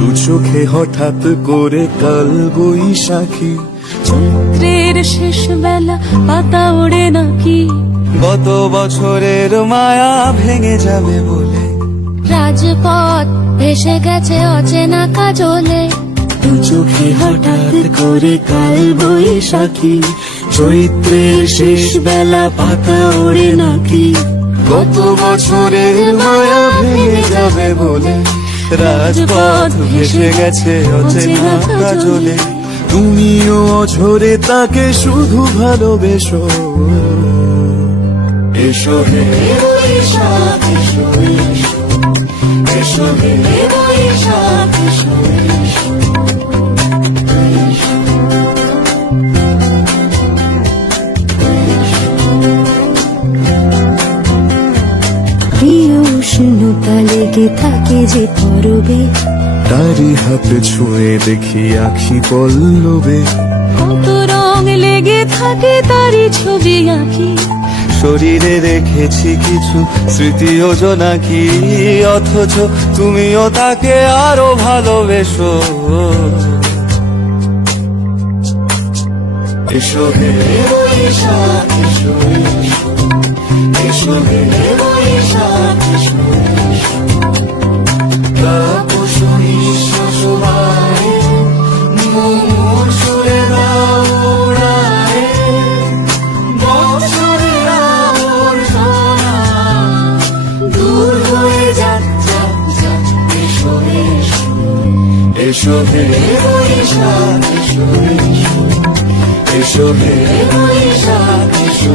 দু চোখে হঠাৎ করে কাল বৈশাখী, চৈত্রের শেষ বেলা পাতা ওড়ে নাকি, গত বছরের মায়া ভেঙে যাবে বলে রাজপথ ভেসে গেছে অচেনা কাজলে। দু চোখে হঠাৎ করে কাল বৈশাখী, চৈত্রের শেষ বেলা পাতা ওড়ে নাকি, গত বছরের মায়া ভেঙে যাবে বলে রাজপথ ভেসে গেছে অচেনা কাজলে। তুমিও অঝরে তাকে শুধু ভালোবেসো, এসো হে বৈশাখ এসো, এসো হে বৈশাখ এসো। প্রিয় উষ্ণতা লেগে থাকে যে পরবে, তারি হাতে ছুঁয়ে দেখি আখি পল্লবে, কত রং লেগে থাকে তারই ছবি আঁকি। শরীরে রেখেছি কিছু স্মৃতি ও জোনাকি, অথচ তুমিও তাকে আরো ভালোবেসো, এসো হে বৈশাখ এসো, এসো হে বৈশাখ এসো। তাপসী শোভায় মোর সুরে দাও উড়ায়, বৎসরের আবর্জনা দূর হয়ে যাক যাক যাক, এসো এসো, এসো হে বৈশাখ এসো, এসো হে বৈশাখ এসো।